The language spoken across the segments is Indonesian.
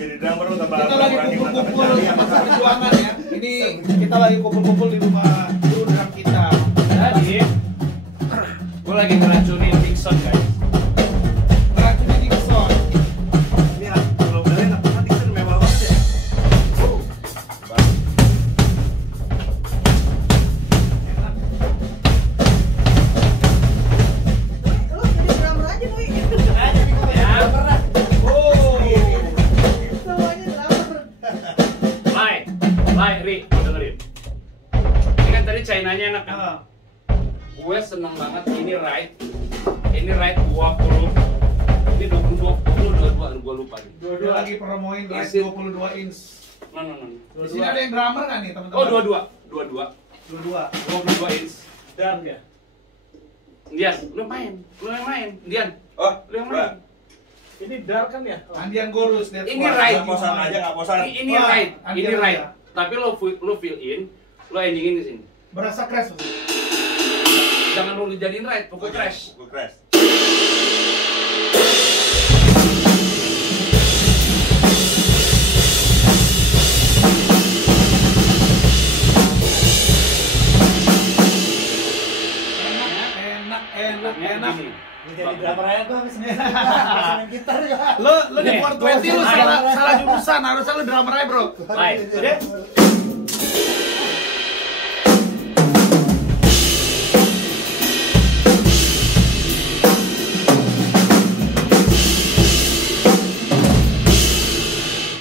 Jadi drummer lu tambah Kita lagi kumpul-kumpul sama perjuangan ya. Ini kita lagi kumpul-kumpul di rumah drum kita. Jadi, gue lagi ngeracunin Dixon guys. Racunnya Dixon. Ini kalau bener enak banget Dixon mewah banget ya. Lu jadi drummer aja, Wi. Ya, Oh. Semuanya drummer. Ri, dengerin. Ini kan tadi China-nya enak kan? Ah. Gue seneng banget ini ride 20, ini 22, gue lupa nih. Dua-dua lagi promoin Is Rise it- 22 inch. No. Di sini ada yang drummer nggak nih teman-teman? Oh 22 Dua-dua. inch. Dan ya. Dian, lu yang main, Dian. Oh, Lu yang main. ini dar kan ya? Andian Gorus. that's Ini why. ride. Nggak posan aja, nggak posan. Ini Wah, ride, ini Andian ride. aja. Tapi lo fill in, lo endingin di sini. Berasa crash. Jangan lu jadiin ride, pokoknya crash. Gue crash. Enak. Gini. Jadi drummer aja gua habis main gitar ya. Lo di Nih, 420 lu salah jurusan, harusnya lu drummer aja, Bro. Baik. Oke.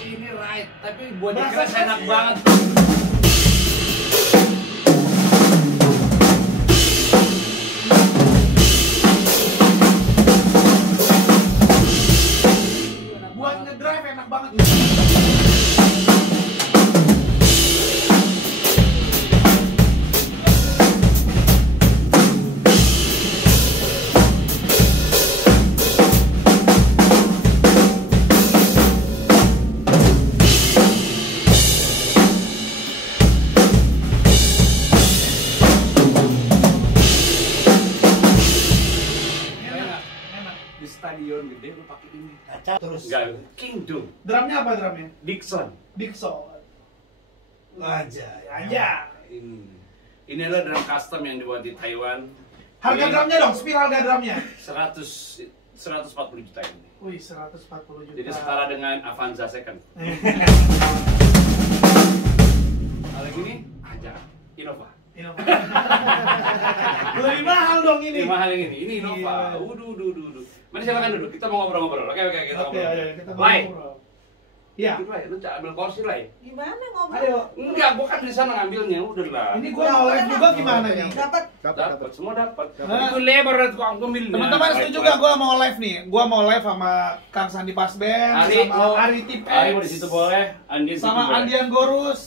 Ini ride, tapi buat di Berasa crash crash, enak iya. banget. Buat ngedrive enak banget. Enak. Di stadion gede lu pakai ini. Kacau terus. Enggak, Kingdom, Drumnya apa drumnya? Dixon. Dixon. Aja. Ini adalah drum custom yang dibuat di Taiwan. Harga Ini drumnya dong, spiral harga drumnya. 140 juta ini. Wih, 140 juta. Jadi setara dengan Avanza Second. Kalau gini aja Innova. Lebih mahal dong ini. Ini mahal yang ini Innova. Iya. Uduh. Mari silakan duduk. Kita mau ngobrol-ngobrol. Oke, kita Oke, ngobrol. ayo kita Lai. ngobrol. Iya. Lai, lu ambil kursi Lai. Gimana ngobrol? Ayo. Enggak, gua kan di sana ngambilnya, udah lah. Ini gua mau live juga gimana nih? Dapat. Semua dapat. Nah. Itu lebar aku ambil. Teman-teman setuju juga gua mau live nih. Gua mau live sama Kang Sandi Pasben, Ari, sama Ari Tip Ari mau di situ boleh, Andi di situ sama boleh. Andian Gorus.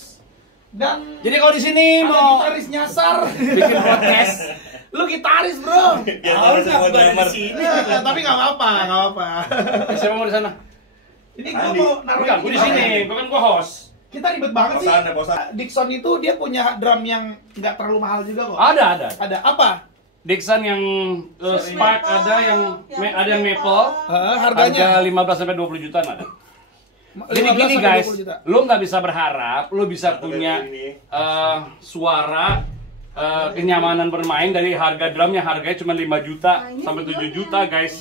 Dan Jadi kalau di sini ada mau gitaris nyasar. bikin podcast, Lu gitaris, Bro. Ya harus semua drummer. Tapi nggak apa-apa. siapa mau di sana? Ini gua Andi. mau naruh Bukan, gua di sini, gua kan gua host. Kita ribet banget sih. Bosan ya, bosan. Dixon itu dia punya drum yang nggak terlalu mahal juga kok. Ada. Ada apa? Dixon yang Spark ada yang Maple. Harganya Harga 15 sampai 20 jutaan ada. Jadi 15 gini sampai guys, 20 juta. lu nggak bisa berharap lu bisa punya suara kenyamanan bermain dari harga drumnya harganya cuma 5 juta sampai 7 juta guys.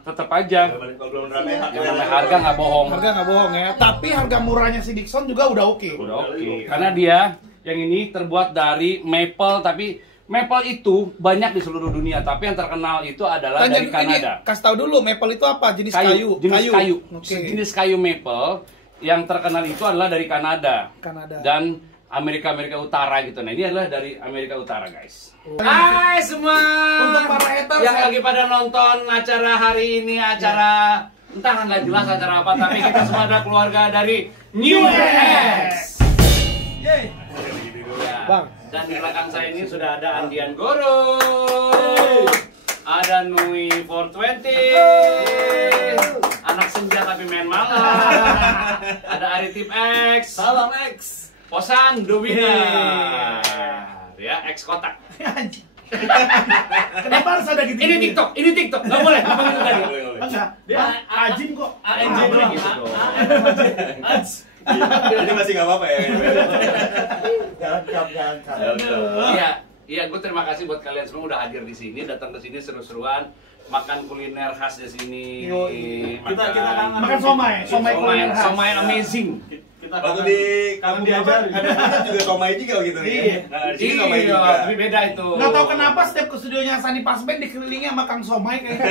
Tetap aja Kalau belum drummer enak. yang namanya harga nggak bohong. Harga nggak bohong ya. Tapi harga murahnya si Dixon juga udah oke. Udah oke. Karena dia yang ini terbuat dari maple, tapi maple itu banyak di seluruh dunia, tapi yang terkenal itu adalah dari Kanada. Kasih tahu dulu maple itu apa? Jenis kayu. Jenis kayu. Oke. Jenis kayu maple yang terkenal itu adalah dari Kanada. Kanada. Dan Amerika Utara gitu. Nah, ini adalah dari Amerika Utara, guys. Hai semua. Untuk para haters yang lagi pada nonton acara hari ini, acara entah nggak jelas acara apa, tapi kita semua ada keluarga dari New X. Yeay. Ya. Bang. Dan di belakang saya ini sudah ada Andian Goro, ada Nui 420, anak senja tapi main malam, ada Ari Tip X, Salam X. Posan Domina, ya X kotak. Kenapa harus ada gitu? Ini TikTok, nggak boleh. Apa itu tadi? boleh. Enggak, dia Ajin kok. ANJ gitu dong. Jadi masih nggak apa-apa ya. Jangan kap. Iya, iya, gue terima kasih buat kalian semua udah hadir di sini, datang ke sini seru-seruan, makan kuliner khas di sini. Kita kangen. Makan somai amazing. Waktu di kampung apa? Ada juga somai juga gitu nih. Iya. Nah, di sini somai juga. Tapi beda itu. Nggak tahu kenapa setiap ke studionya Sani Pasben dikelilingi sama Kang Somai kayak.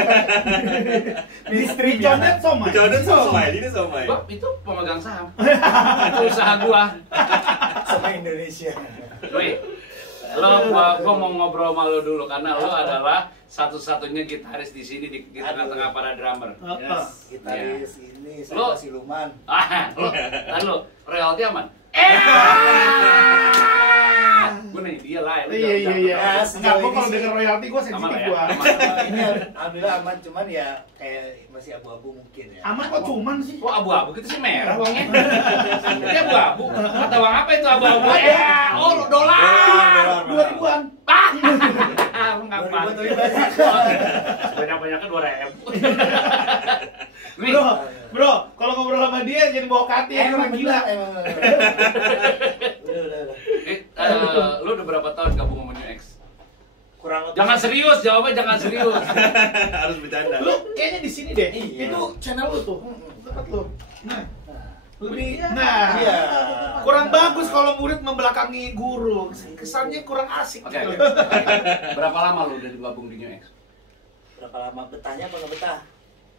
Di Condet Somai. Codet somai, ini somai. Bang, itu pemegang saham. Itu usaha gua. Sama Indonesia. Woi, gua mau ngobrol sama lo dulu karena lo adalah satu-satunya gitaris di sini di tengah-tengah para drummer. Yes, gitaris ini Lo- saya siluman. Lo royalti aman? Gue nih dia lah. Iya. Yes, Enggak, gua ini kalau sih. denger royalti gua Aman sensitif ya? gua. Ini alhamdulillah aman, cuman ya kayak masih abu-abu mungkin ya. Aman kok cuman sih. Kok abu-abu? Kita sih merah uangnya. Dia abu-abu. Kata uang apa itu abu-abu? Dolar. 2000-an. Ngapain? Banyak-banyaknya 2.000. Bro, kalau ngobrol sama dia jadi bawa kati ya, Emang gila. emang. Udah. Lu udah berapa tahun gabung sama New X? Kurang lebih. Jangan serius, jawabnya jangan serius. Harus bercanda. Lu kayaknya di sini deh. Iya. Itu channel lu tuh. Dekat lu. Nah, lebih Iya. kurang bagus kalau murid membelakangi guru. Kesannya kurang asik. Oke. gitu. Berapa lama lu udah gabung di New X? Berapa lama betahnya apa nggak betah?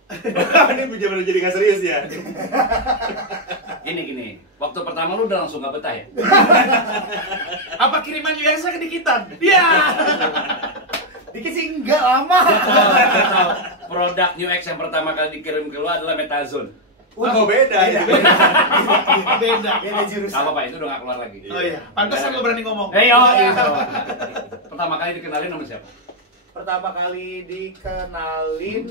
Ini bener-bener jadi nggak serius ya. Gini. Waktu pertama lu udah langsung gak betah ya? Apa kiriman USA kedikitan? Iya. Dikit sih enggak lama. Atau produk New X yang pertama kali dikirim ke lu adalah Metazone. Oh, beda. Beda. Beda jurusan. Gak apa-apa, itu udah gak keluar lagi. Oh iya, pantesan lu berani ngomong. Yo, gitu. Pertama kali dikenalin sama siapa? Pertama kali dikenalin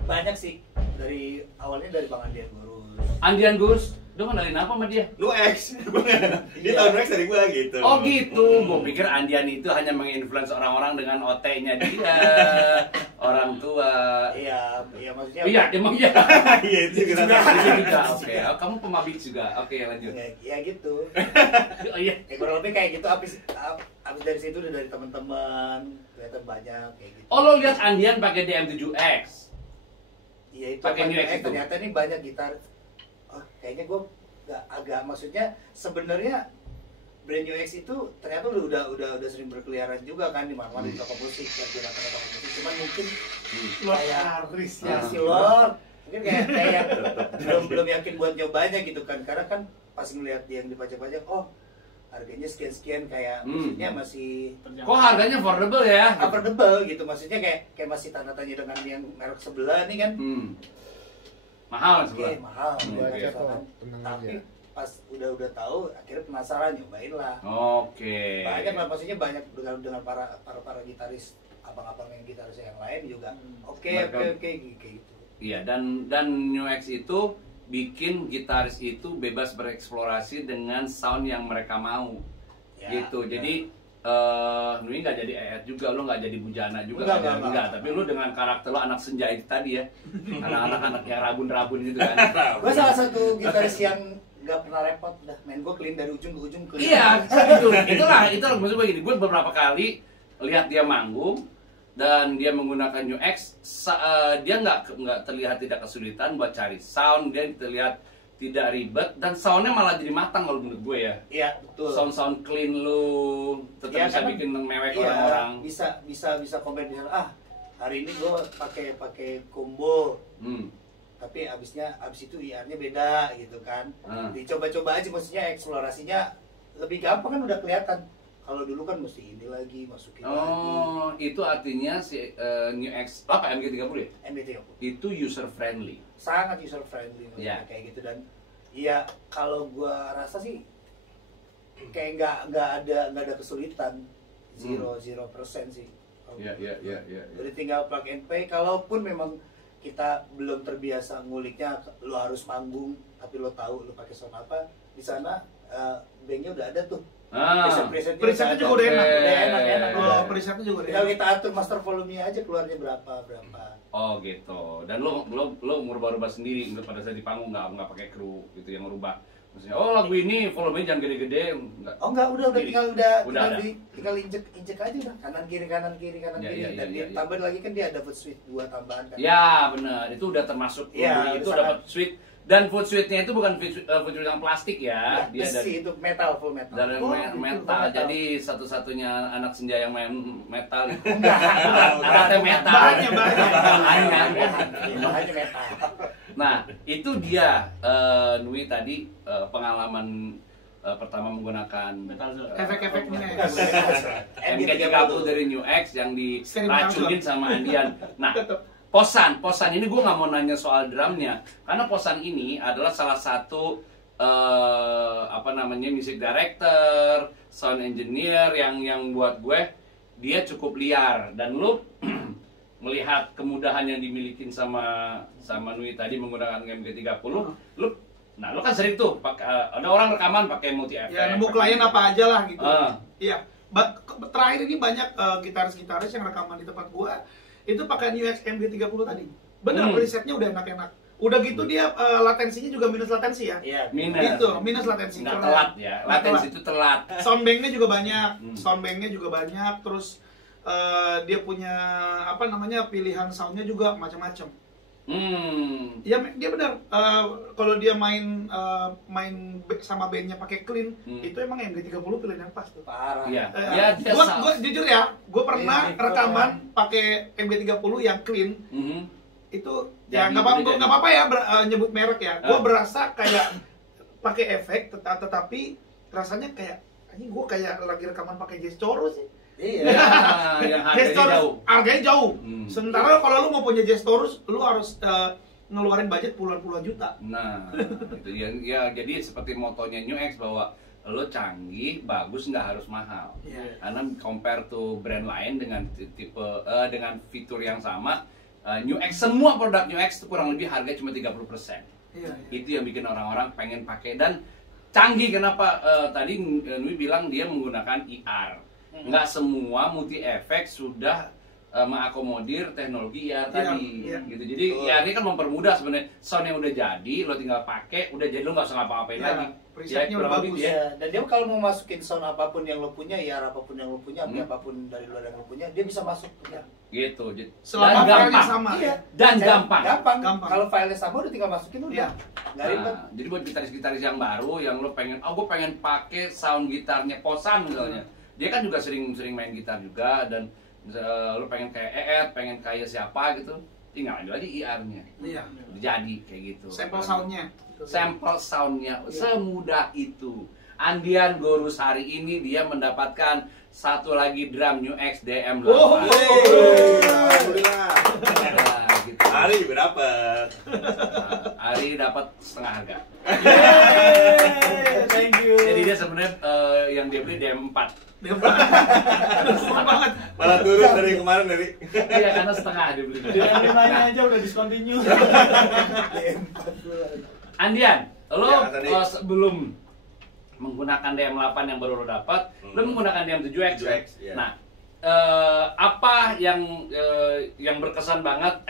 banyak sih, dari awalnya dari Bang Andian Gurus. Andian Gus, lu kenalin apa sama dia? Lu X. Dia Iya. tahun X dari gua gitu. Oh gitu, gue pikir Andian itu hanya menginfluence orang-orang dengan OT-nya dia, orang tua. Iya maksudnya. Iya, emang iya. Iya itu kita Itu juga, oke. Oh, kamu pemabik juga, oke lanjut. Ya gitu. Oh iya. Ya kurang lebih kayak gitu. Abis dari situ udah dari teman-teman ternyata banyak kayak gitu. Oh lo lihat Andian pakai DM7X. Iya itu Pakai New X itu. ternyata nih banyak gitar. Oh kayaknya gue agak maksudnya sebenarnya brand New X itu ternyata udah sering berkeliaran juga kan di mana-mana di toko musik dan di toko musik. Cuman mungkin Lord kayak Haris ya ya. si Lord mungkin kayak belum yakin buat nyobanya gitu kan, karena kan pas ngeliat yang dipajak-pajak, oh harganya sekian kayak maksudnya masih Kok harganya affordable ya? affordable gitu, maksudnya kayak masih tanda tanya dengan yang merek sebelah nih kan. Mahal Oke, sebelah. mahal Hmm, buat oke. kan. Tapi pas udah tahu akhirnya penasaran nyobain lah. Oke. Banyak lah, maksudnya banyak dengan para gitaris, abang-abang yang gitaris yang lain juga. Oke kayak gitu. Iya, dan New X itu bikin gitaris itu bebas bereksplorasi dengan sound yang mereka mau. Ya, Gitu. ya. Jadi Nui nggak jadi ER juga, lo nggak jadi bujana juga, Enggak. Tapi lo dengan karakter lo anak senja itu tadi ya, anak-anak yang rabun-rabun gitu kan. Gue salah satu gitaris yang nggak pernah repot, dah main gue clean dari ujung ke ujung clean. Iya, gitu. Itulah maksud gue gini. Gue beberapa kali lihat dia manggung dan dia menggunakan New X, dia nggak terlihat tidak kesulitan buat cari sound, dia terlihat tidak ribet dan soundnya malah jadi matang kalau menurut gue ya. Iya betul. Sound clean lu tetap Iya, bisa karena- bikin mewek Iya, orang-orang. bisa komen di sana, hari ini gue pakai combo, tapi abis itu IR-nya beda gitu kan. Dicoba-coba aja, maksudnya eksplorasinya lebih gampang kan, udah kelihatan. Kalau dulu kan mesti ini lagi masukin lagi. Oh, itu artinya si New X apa MG30 ya? MD30 Itu user friendly. sangat user friendly Iya. kayak gitu, dan iya kalau gua rasa sih kayak nggak ada kesulitan, zero persen sih. Iya. Jadi tinggal plug and play. Kalaupun memang kita belum terbiasa nguliknya, lo harus panggung tapi lo tahu lo pakai sound apa, di sana banknya udah ada tuh. Presetnya juga udah enak. Enak. Oh, presetnya juga udah Tinggal enak. kita atur master volume-nya aja keluarnya berapa. Oh gitu. Dan lo merubah-rubah sendiri pada saat di panggung, nggak pakai kru gitu yang merubah. Maksudnya, oh lagu ini volumenya jangan gede-gede, enggak. Oh enggak, udah Sendiri. tinggal injek aja udah. Kanan kiri. Dan dia tambah lagi kan dia ada foot switch 2 tambahan kan. Ya benar, itu udah termasuk Ya, itu sangat. dapat switch. Dan foot switch-nya itu bukan foot switch yang plastik ya, dia besi itu full metal. dari Oh, metal. gitu. Jadi satu-satunya anak senja yang main metal itu. Enggak. Ada metal. Bahannya. Bahannya metal. Nah, itu dia Nui tadi pengalaman pertama menggunakan Efek-efeknya. MK30 dari New X yang diracunin sama Andian. Nah, Posan ini gue nggak mau nanya soal drumnya, karena Posan ini adalah salah satu music director, sound engineer yang buat gue dia cukup liar. Dan lu melihat kemudahan yang dimiliki sama Nui tadi menggunakan MK30, lu kan sering tuh ada orang rekaman pakai multi effect. Ya, nemu klien apa aja lah gitu. Iya. Terakhir ini banyak gitaris-gitaris yang rekaman di tempat gua itu pakai New X MG30 tadi. Bener, presetnya udah enak-enak. Udah gitu dia latensinya juga minus latensi ya. Iya. Minus latensi. Nggak telat ya. Latensi itu telat. Soundbanknya juga banyak. Terus dia punya pilihan soundnya juga macam-macam. Ya dia benar. Kalau dia main sama bandnya pakai clean, itu emang MG30 pilihan yang pas tuh. Parah. Iya. Gua jujur ya, gue pernah rekaman pakai MG30 yang clean. Itu ya nggak apa-apa ya nyebut merek ya. Gue berasa kayak pakai efek, tetapi rasanya kayak ini gue kayak lagi rekaman pakai Gestorus sih. Iya. Yang harganya jauh. Sementara kalau lu mau punya Gestorus, lu harus ngeluarin budget puluhan juta. Nah, itu ya jadi seperti motonya New X bahwa lo canggih, bagus, nggak harus mahal. Karena compare to brand lain dengan dengan fitur yang sama, New X, semua produk New X itu kurang lebih harga cuma 30%. Itu yang bikin orang-orang pengen pakai dan canggih. Kenapa tadi Nui bilang dia menggunakan IR. Nggak semua multi efek sudah mengakomodir teknologi IR tadi, gitu. Jadi IR ini kan mempermudah sebenarnya. Sound yang udah jadi, lo tinggal pakai, udah jadi, lo nggak usah ngapa-ngapain lagi. Presetnya udah bagus ya. Dan dia kalau mau masukin sound apapun yang lo punya, IR apapun yang lo punya, apapun dari luar yang lo punya, dia bisa masuk. Gitu. Selama filenya sama. Dan gampang. Kalau filenya sama udah tinggal masukin udah. Nggak ribet. Jadi buat gitaris-gitaris yang baru, yang lo pengen, gue pengen pakai sound gitarnya Posan misalnya. Dia kan juga sering main gitar juga, dan lo pengen kayak pengen kayak siapa gitu, tinggal ambil aja IR-nya. Jadi kayak gitu. Sample soundnya semudah itu. Andian Gorus hari ini dia mendapatkan satu lagi drum New X DM8. Alhamdulillah. Gitu. Hari berapa? Ari dapat setengah harga. Thank you. Jadi dia sebenarnya yang dia beli DM4. banget. Malah turun dari kemarin dari. Iya, karena setengah dia beli. DM5-nya aja udah discontinue. Andian, lo Ya, sebelum menggunakan DM8 yang baru lo dapat, lo menggunakan DM7X. 7X, ya. Nah, apa yang berkesan banget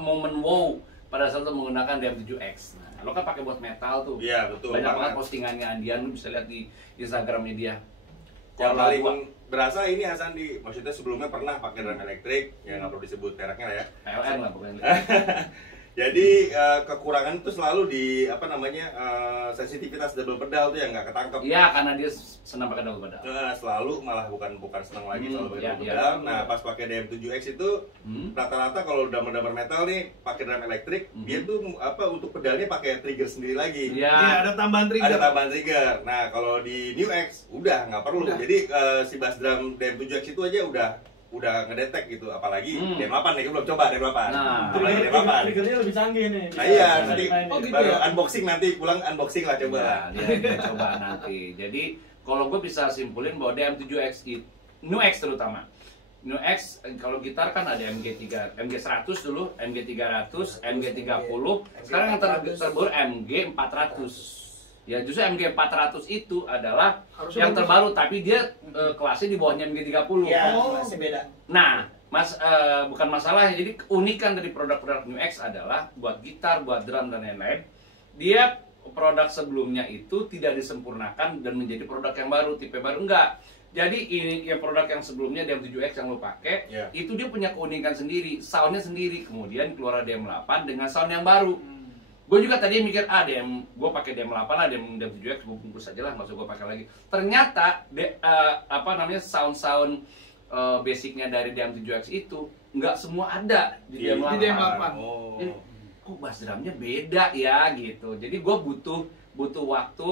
momen wow pada saat lo menggunakan DM7X? Nah, lo kan pakai buat metal tuh. Iya, betul. Banyak banget postingannya Andian, lo bisa lihat di Instagramnya dia. Yang paling berasa ini Hasan maksudnya sebelumnya pernah pakai drum elektrik, ya nggak perlu disebut mereknya lah ya. PLN lah pokoknya. Jadi kekurangan itu selalu di sensitivitas double pedal tuh yang nggak ketangkep. Iya, karena dia senang pakai double pedal. Selalu malah bukan senang lagi selalu pakai double iya. pedal. Nah, pas pakai DM7X itu rata-rata kalau drummer metal nih pakai drum elektrik, dia tuh untuk pedalnya pakai trigger sendiri lagi. Iya. Ada tambahan trigger. Ada tambahan trigger. Nah, kalau di New X udah nggak perlu. Jadi si bass drum DM7X itu aja udah ngedetek gitu, apalagi DM8 nih, gue belum coba DM8. Nah, apalagi DM8. Triggernya lebih canggih nih. Nah iya, nanti gitu baru ya? unboxing, nanti pulang unboxing lah coba. Nah, dia coba nanti. Jadi kalau gue bisa simpulin bahwa DM7X New X terutama New X kalau gitar kan ada MG3, MG100 dulu, MG300, MG30, sekarang yang terbaru MG400. Ya justru MG400 itu adalah yang terbaru, tapi dia kelasnya di bawahnya MG30. Ya, masih beda. Nah, bukan masalahnya. Jadi keunikan dari produk-produk New X adalah buat gitar, buat drum dan lain-lain, dia produk sebelumnya itu tidak disempurnakan dan menjadi produk yang baru, tipe baru enggak. Jadi ini ya produk yang sebelumnya DM7X yang lo pakai, itu dia punya keunikan sendiri, soundnya sendiri. Kemudian keluar DM8 dengan sound yang baru. Gue juga tadi mikir, gue pakai DM8 lah, DM7X gue bungkus aja lah, nggak usah gue pakai lagi. Ternyata sound basicnya dari DM7X itu nggak semua ada di DM8. Kok bass drumnya beda ya gitu. Jadi gue butuh waktu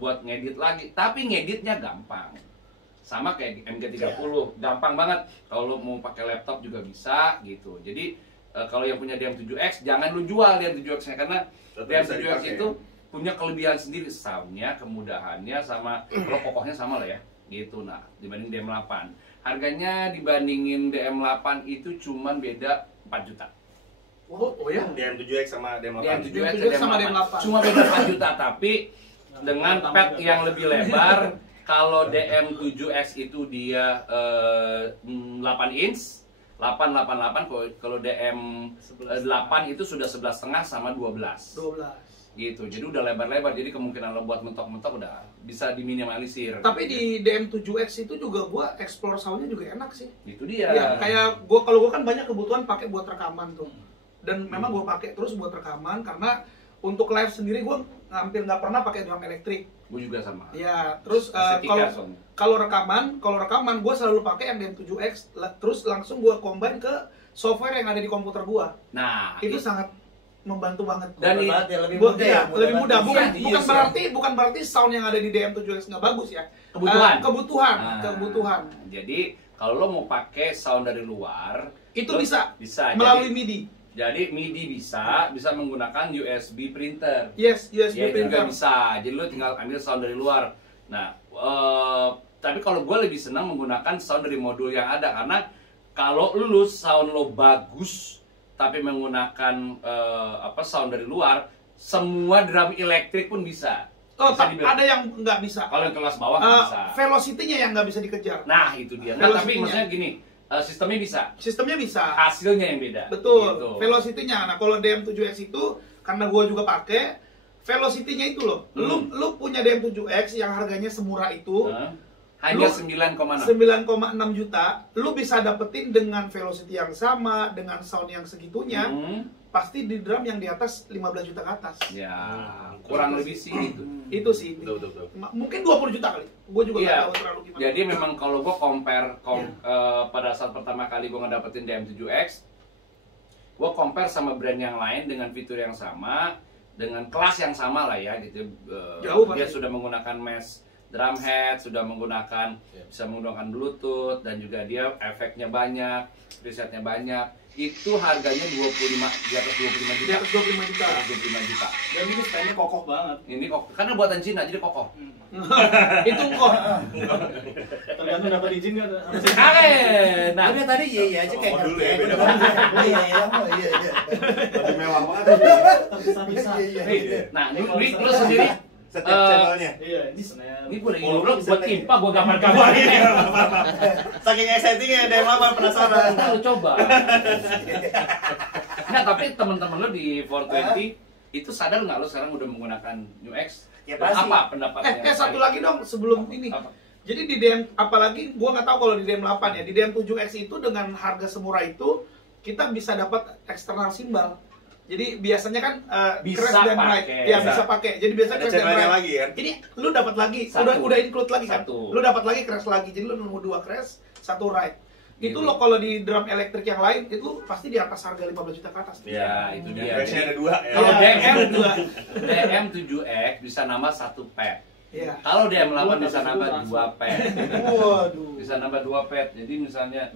buat ngedit lagi, tapi ngeditnya gampang. Sama kayak MG30, gampang banget. Kalau lo mau pakai laptop juga bisa gitu. Jadi kalau yang punya DM7X jangan lu jual DM7X-nya, karena DM7X itu punya kelebihan sendiri, soundnya, kemudahannya, sama kalau kokohnya sama lah ya gitu. Nah dibanding DM8, harganya dibandingin DM8 itu cuman beda 4 juta. Oh ya? DM7X sama DM8. DM7X sama DM8 cuma beda 4 juta, tapi dengan pad yang lebih lebar. Kalau DM7X itu dia 8 inch, 888. Kalau DM8 itu sudah 11,5 sama 12 gitu. Jadi udah lebar-lebar, jadi kemungkinan lo buat mentok-mentok udah bisa diminimalisir. Tapi di DM7X itu juga gua explore soundnya juga enak sih. Itu dia. Ya, kayak kalau gua kan banyak kebutuhan pakai buat rekaman tuh. Dan memang gua pakai terus buat rekaman, karena untuk live sendiri gua hampir nggak pernah pakai drum elektrik. Gue juga sama. Ya, terus kalau rekaman gue selalu pakai yang DM7X, terus langsung gue combine ke software yang ada di komputer gue. Nah, itu sangat membantu banget. Dan lebih mudah. Bukan berarti sound yang ada di DM7X nggak bagus ya. Kebutuhan. Jadi kalau lo mau pakai sound dari luar, itu bisa melalui MIDI. Jadi MIDI bisa menggunakan USB printer. Yes, USB juga printer bisa. Jadi lo tinggal ambil sound dari luar. Nah, tapi kalau gue lebih senang menggunakan sound dari modul yang ada, karena kalau lo sound lo bagus tapi menggunakan sound dari luar, semua drum elektrik pun bisa. Tapi ada yang nggak bisa. Kalau yang kelas bawah nggak bisa. Velocity-nya yang nggak bisa dikejar. Nah, itu dia. Nah, tapi maksudnya gini, sistemnya bisa. Hasilnya yang beda. Betul. Gitu. Velocity-nya. Nah, kalau DM7X itu karena gua juga pakai, velocity-nya itu loh. Lu punya DM7X yang harganya semurah itu. Hanya 9,6 juta, lu bisa dapetin dengan velocity yang sama, dengan sound yang segitunya. Pasti di drum yang di atas 15 juta ke atas. Ya, kurang lebih sih gitu. Itu sih. Betul. Mungkin 20 juta kali. Gue juga nggak tahu terlalu gimana. Jadi memang kalau gue compare pada saat pertama kali gue ngedapetin DM7X, gue compare sama brand yang lain dengan fitur yang sama, dengan kelas yang sama lah ya gitu. Dia sudah menggunakan mesh drum head, sudah menggunakan bisa menggunakan Bluetooth, dan juga dia efeknya banyak, presetnya banyak. Itu harganya di atas 25 juta. Di atas 25 juta. 25 juta. Dan ini standnya kokoh banget. Ini kokoh, karena buatan Cina jadi kokoh. Itu kok. Tergantung dapat izin nggak? Nah, udah tadi iya aja kayak dulu ya, beda banget. Iya. Lebih mewah banget. Bisa. Nah, ini lo sendiri setiap channelnya. Iya, ini snare. Ini gue lagi ngobrol, gue timpa, gue gambar-gambar ini. Saking excitingnya DM8 penasaran. Lu coba. Nah, tapi teman-teman lo di 420 itu sadar nggak lo sekarang udah menggunakan New X? Ya pasti. Apa pendapatnya? Satu lagi dong sebelum ini. Jadi di DM, apalagi gue nggak tahu kalau di DM8 ya, di DM7X itu dengan harga semurah itu kita bisa dapat eksternal simbal. Jadi biasanya kan bisa crash dan ride, ya bisa pakai. Jadi biasanya crash dan ride. Lagi, kan? Ini lu dapat lagi, udah include lagi kan? Lu dapat lagi crash lagi. Jadi lu nemu 2 crash, 1 ride. Itu lo kalau di drum elektrik yang lain itu pasti di atas harga 15 juta ke atas. Ya, itu dia. Crashnya ada 2 ya. Kalau DM7X bisa nambah 1 pad. Iya. Kalau DM8 bisa nambah 2 pad. Waduh. Bisa nambah 2 pad. Jadi misalnya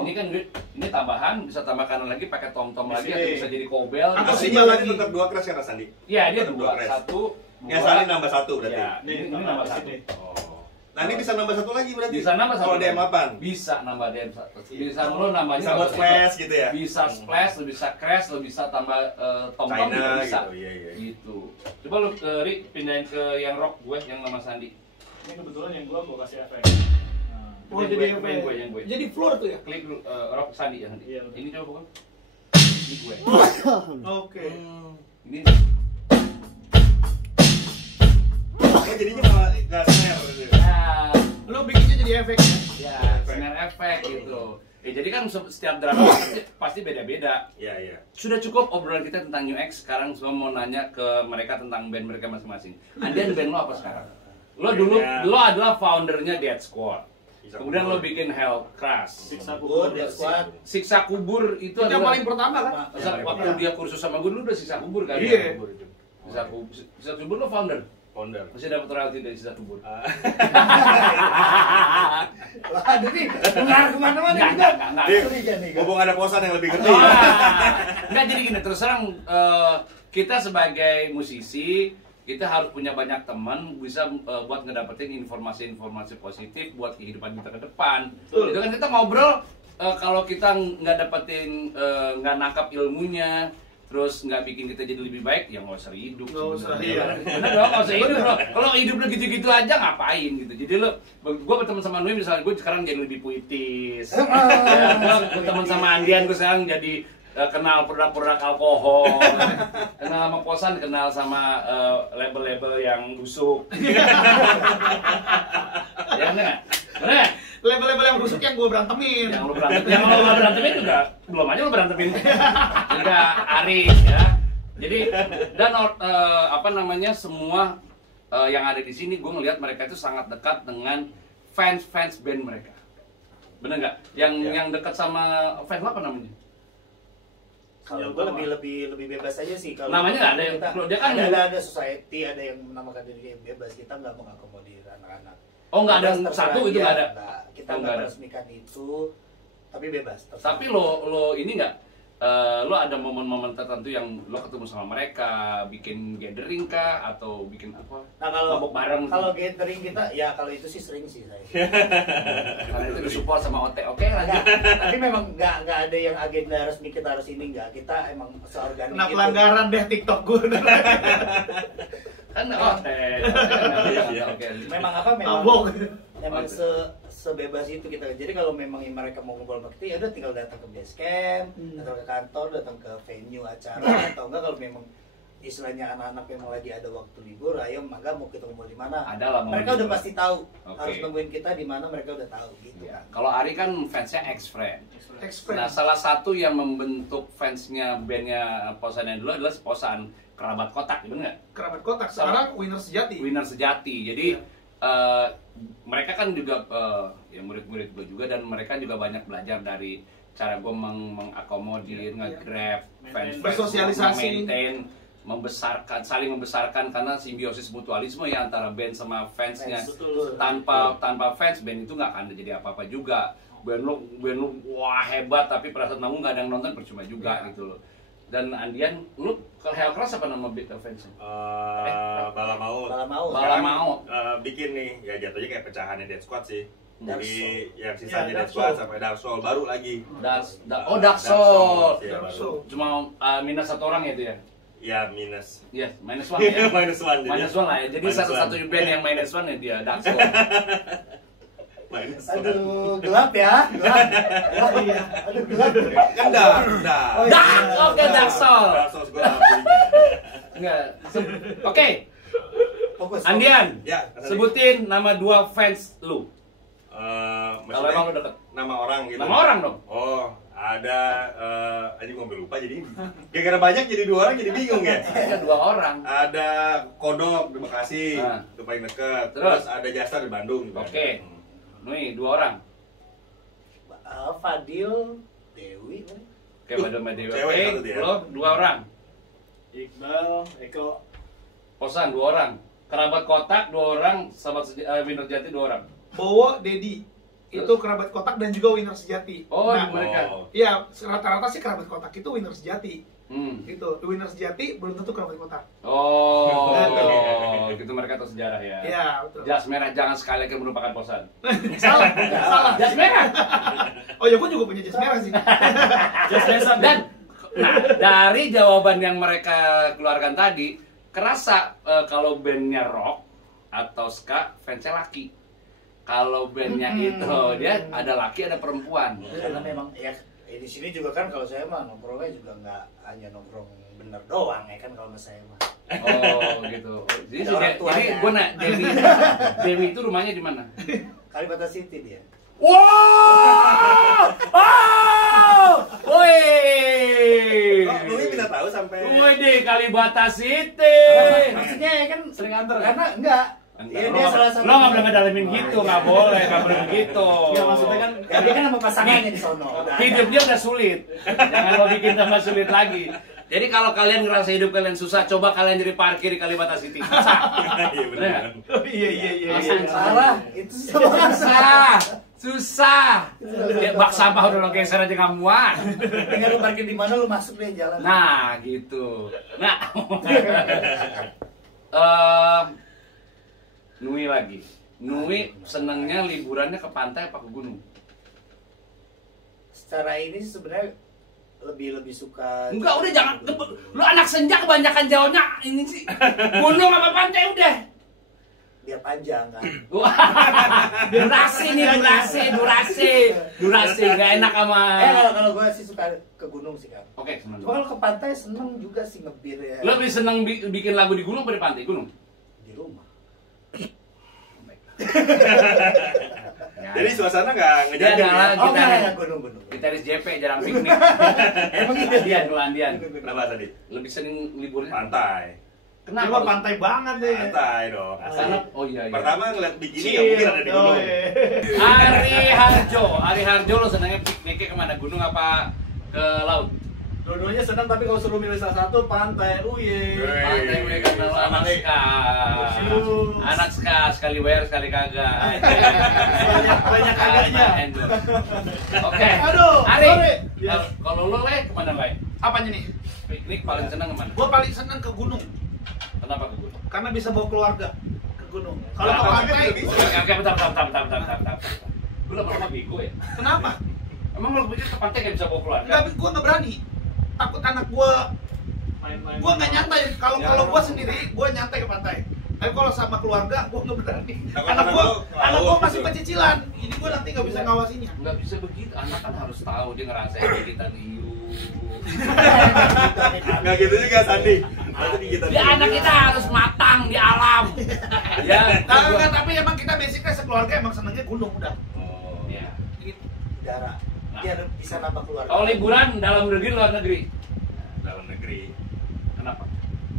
ini kan ini tambahan, bisa tambah kanan lagi pakai tom-tom lagi, atau bisa jadi kobel. Atau sinyal lagi tetap 2 crash kan Sandi? Iya, dia 2, 1, 2. Yang Sandi nambah 1 berarti. Ya, ini nambah 1. Nah ini bisa nambah satu lagi berarti. Bisa nambah satu. Kalau DM8. Bisa nambah DM1. Bisa lo nambahnya. Bisa buat splash gitu ya. Bisa splash, lo bisa crash, lo bisa tambah tom-tom juga bisa. Gitu. Iya. Gitu. Coba lo Ri pindahin ke yang rock gue yang nama Sandi. Ini kebetulan yang gua kasih efek. Oh jadi yang gue. Jadi floor tuh ya. Klik rock Sandi ya Sandi. Iya, ini coba bukan. Ini gue. Oke. Ini Oh jadinya malah nggak snare gitu. ya. Lo bikinnya jadi efek. Ya, snare effect gitu. Jadi kan setiap drama pasti beda-beda. Iya. Sudah cukup obrolan kita tentang New X. Sekarang semua mau nanya ke mereka tentang band mereka masing-masing. Andian band lo apa sekarang? Lo dulu adalah foundernya Dead Squad. Kemudian lo bikin Hell Crash. Siksa kubur itu yang adalah paling pertama kan? waktu dia kursus sama gue dulu udah siksa kubur kan? Iya. Siksa kubur lo founder. Masih dapat royalti dari siksa kubur. Waduh nih, mengarah kemana-mana Enggak. Ngomong ada posan yang lebih gede. Enggak, jadi gini, terus terang kita sebagai musisi kita harus punya banyak teman bisa buat ngedapetin informasi-informasi positif buat kehidupan kita ke depan. Itu kan kita ngobrol kalau kita nggak dapetin nggak nangkap ilmunya, terus nggak bikin kita jadi lebih baik, ya nggak usah hidup. Nggak usah, Bener dong, nggak usah hidup. Kalau hidup lo gitu-gitu aja ngapain gitu. Jadi lo, gue berteman sama Nui misalnya, gue sekarang jadi lebih puitis. Gue berteman sama Andian, gue sekarang jadi kenal produk-produk alkohol, kenal sama kosan, kenal sama label-label yang busuk. Ya enggak? Bener? Label-label yang busuk yang gue berantemin. Yang lo berantemin juga belum aja lo berantemin. Juga Ari ya. Jadi dan semua yang ada di sini gue ngelihat mereka itu sangat dekat dengan fans band mereka. Bener nggak? Yang dekat sama fans apa namanya? Kalau gue lebih bebas aja sih. Kalau namanya nggak ada yang dia kan ada society, ada yang menamakan diri bebas. Kita nggak mengakomodir anak-anak. Oh nggak ada satu itu nggak ada. Kita nggak meresmikan itu, tapi bebas. Tapi lo ini nggak? Lo ada momen-momen tertentu yang lo ketemu sama mereka, bikin gathering kah atau bikin apa? Nah kalau bareng. Kalau gathering kita, ya kalau itu sih sering sih saya. Karena itu disupport sama OT, oke lanjut. Tapi memang nggak ada yang agenda resmi kita harus ini nggak. Kita emang seorganik. Nah pelanggaran deh TikTok gue. Kan oke. Memang memang sebebas itu kita. Jadi kalau memang mereka mau ngobrol sama kita, ya udah tinggal datang ke base camp, datang ke kantor, datang ke venue acara, atau enggak kalau memang istilahnya anak-anak yang lagi ada waktu libur, ayo mangga mau kita ngobrol di mana. Mereka udah pasti tahu. Harus nungguin kita di mana, mereka udah tahu gitu. Ya. Kalau Ari kan fansnya X-Friend. Nah, salah satu yang membentuk fansnya bandnya Posan yang dulu adalah Posan Kerabat Kotak, bener nggak? Kerabat Kotak, sekarang Winner Sejati. Winner Sejati. Jadi mereka kan juga ya murid-murid gue juga, dan mereka juga banyak belajar dari cara gue mengakomodir, nge-grab fans, bersosialisasi, maintain, saling membesarkan karena simbiosis mutualisme ya antara band sama fansnya. Tanpa fans band itu nggak akan jadi apa-apa juga. Band lu wah hebat tapi pada saat manggung nggak ada yang nonton percuma juga gitu loh. Dan Andian, lu kalau Hell Crash apa nama band fansnya? Bala Maut. Bikin nih, ya jatuhnya kayak pecahannya Dead Squad sih. Jadi yang sisanya Dead Squad sampai Dark Soul baru lagi. Dark Soul. Cuma minus satu orang ya itu ya? Ya minus. Yes, minus one ya. minus one lah ya. Jadi satu band yang minus one ya dia Dark Soul. Aduh, gelap ya. Aduh, gelap. Kan Dark. Oke, Dark Soul. Enggak. Oke. Andian. Ya, sebutin nama 2 fans lu. Kalau emang lu deket. Nama orang gitu. Nama orang dong. Oh, ada aja gue lupa jadi gara-gara banyak jadi 2 orang jadi bingung ya. Ada 2 orang. Ada Kodok di Bekasi, itu paling dekat. Terus ada Jasar di Bandung. Oke. Nui 2 orang. Fadil, Dewi. Oke, Fadil sama Dewi. Oke, lo 2 orang. Iqbal, Eko. Posan 2 orang. Kerabat Kotak 2 orang, sahabat Winner Sejati 2 orang. Bowo, Dedi. Itu Kerabat Kotak dan juga Winner Sejati. Mereka. Iya, rata-rata sih Kerabat Kotak itu Winner Sejati. Gitu. Winner Sejati belum tentu Kerabat Kotak. Oh. gitu mereka tahu sejarah ya. Iya, betul. Jas merah jangan sekali lagi merupakan kosan. Salah. Jas merah. Oh ya, gue juga punya jas merah sih. Jas besan Dan nah, dari jawaban yang mereka keluarkan tadi, kerasa kalau bandnya rock atau ska fansnya laki. Kalau bandnya itu dia ada laki ada perempuan. Karena memang ya di sini juga kan kalau saya mah nongkrongnya juga nggak hanya nongkrong bener doang ya kan kalau mas saya mah. Oh gitu. Jadi Orang tuanya. gue nak Dewi itu rumahnya di mana? Kalibata City dia. Wow! Oh! Woi! Oh, Dewi bisa tahu sampai. Woi di Kalibata City. Maksudnya ya kan Sering antar karena enggak. Iya dia salah satu. Lo nggak boleh ngedalamin gitu, nggak boleh, nggak boleh begitu. Ya maksudnya kan Ya dia kan sama pasangannya di sono. Hidupnya udah sulit, jangan lo bikin tambah sulit lagi. Jadi kalau kalian ngerasa hidup kalian susah, coba kalian jadi parkir di Kalibata City. Susah. Iya benar. Oh, iya. Salah itu Susah. Ya, bak sampah udah lo geser aja nggak muat. Tinggal lu parkir di mana lu masuk deh jalan. Nah, gitu. Nah, Nui lagi. Nui senangnya liburannya ke pantai apa ke gunung? Secara ini sebenarnya lebih suka. Enggak, udah jangan. Lu anak senja kebanyakan jawabnya ini sih. Gunung apa pantai udah. Dia panjang kan. Durasi nih, durasi. Gak enak sama. Kalau gue sih suka ke gunung sih kan. Oke, senang. Kalau ke pantai seneng juga sih ngebir ya. Lo lebih seneng bikin lagu di gunung apa di pantai? Gunung? Di rumah. Jadi suasana nggak Dia ngejaga adalah ya? Enggak gunung. gitaris JP jarang piknik. Emang iya. Andian. Kenapa tadi? Lebih sering liburnya Pantai. Cuma Kenapa? pantai banget deh. Pantai dong. Karena oh iya. Pertama ngeliat bikini Chill, nggak mungkin ada di gunung. Ari Harjo lo senangnya pikniknya kemana? Gunung apa ke laut? dua-duanya senang, tapi kalau suruh milih salah satu, pantai. Pantai gue karena lo anak ska. Anak ska sekali bayar sekali kagak. Banyak kagaknya. Oke. Aduh, Ari. sorry. Yes. Kalau lo kemana le? Apanya nih? Piknik paling senang kemana? Gue paling seneng ke gunung Kenapa ke gunung? karena bisa bawa keluarga ke gunung. Kalau ke Nah, pantai, tapi bisa. Oke, bentar. Lu lama-lama bego ya? kenapa? Emang lo pikir ke pantai gak bisa bawa keluarga? Enggak, gue nggak berani. Takut anak gue Main-main. nggak nyantai. Kalau gue sendiri, gue nyantai ke pantai. Tapi kalau sama keluarga, gue nggak berani. Takut Anak anak gue, lu anak gue ngelaut masih gitu. pecicilan. Ini gue nanti nggak bisa ngawasinya. Nggak bisa begitu, anak kan harus tahu dia ngerasain gigitan iu. Nggak gitu juga Sandi. Nanti digigitan Dia juga. anak kita harus matang di alam. Ya, Nah, tapi emang kita basicnya sekeluarga emang senengnya gunung udah. Oh. ya. Udara. Dia bisa nambah keluarga. Kalau liburan dalam negeri luar negeri, Dalam negeri kenapa?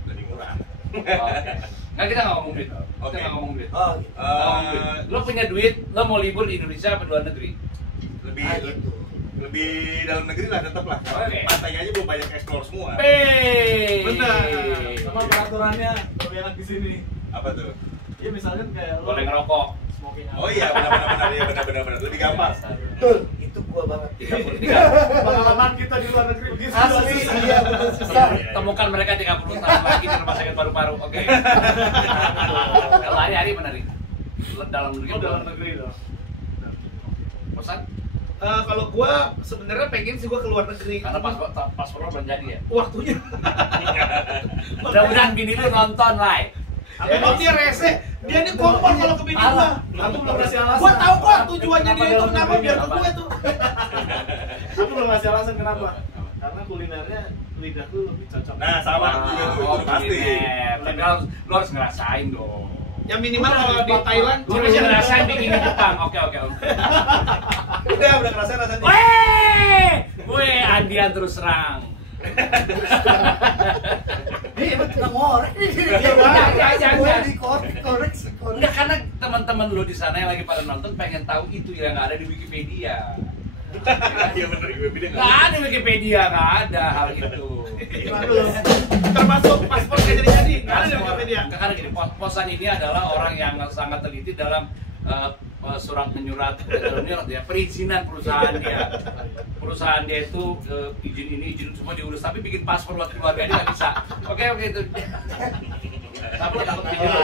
lebih murah. Oh, oke. Nggak, kita nggak ngomong duit. Kita Oke. nggak ngomong duit. Oh gitu. Nggak ngomong duit. Lo punya duit, lo mau libur di Indonesia apa di luar negeri? Lebih Gitu. lebih dalam negeri lah tetap lah. Oke. Pantainya aja belum banyak explore semua. Benar. Sama peraturannya lebih enak di sini. Apa tuh? Ya misalkan kayak lo Boleh ngerokok. smoking Oh iya benar lebih gampang. Betul. Itu gua banget. Pengalaman kita di luar negeri begitu. Asli iya betul susah. Temukan mereka 30 tahun lagi di rumah sakit paru-paru. Oke. Kalau hari-hari mana nih? Dalam negeri. Oh, dalam negeri dong. Bosan? Kalau gue sebenarnya pengen sih gue keluar negeri. Karena paspor lo belum jadi ya. Waktunya. Mudah-mudahan bini lu nonton live. Emang dia rese. Dia ini kompor kalau ke bini gue. Aku belum kasih alasan. Gue tahu kok tujuannya Kenapa dia itu dalam kenapa negeri? biar ke gue tuh. Aku belum kasih alasan kenapa. Karena kulinernya lidahku lebih cocok. Nah sama juga tuh Oh, itu pasti. kuliner. Tapi lu harus ngerasain dong. Ya minimal Udah, kalau di Pak. Thailand Lu harus ngerasain bikin di Jepang. Oke. Udah ngerasain rasanya. Weh, Andian terus serang. Dia emang nggak ngorek. Jangan. Dikoreksi. Enggak, karena teman-teman lu di sana yang lagi pada nonton pengen tahu itu yang nggak ada di Wikipedia. Iya benar gue bilang. Nggak ada di Wikipedia, nggak ada hal itu. termasuk paspor kayak jadi nggak ada di Wikipedia. Karena gini, Posan ini adalah orang yang sangat teliti dalam surat menyurat ya, perizinan perusahaan dia. Perusahaan dia itu izin ini izin semua diurus, tapi bikin paspor buat keluarga dia nggak bisa. Oke itu. Tapi lo takut bini lo.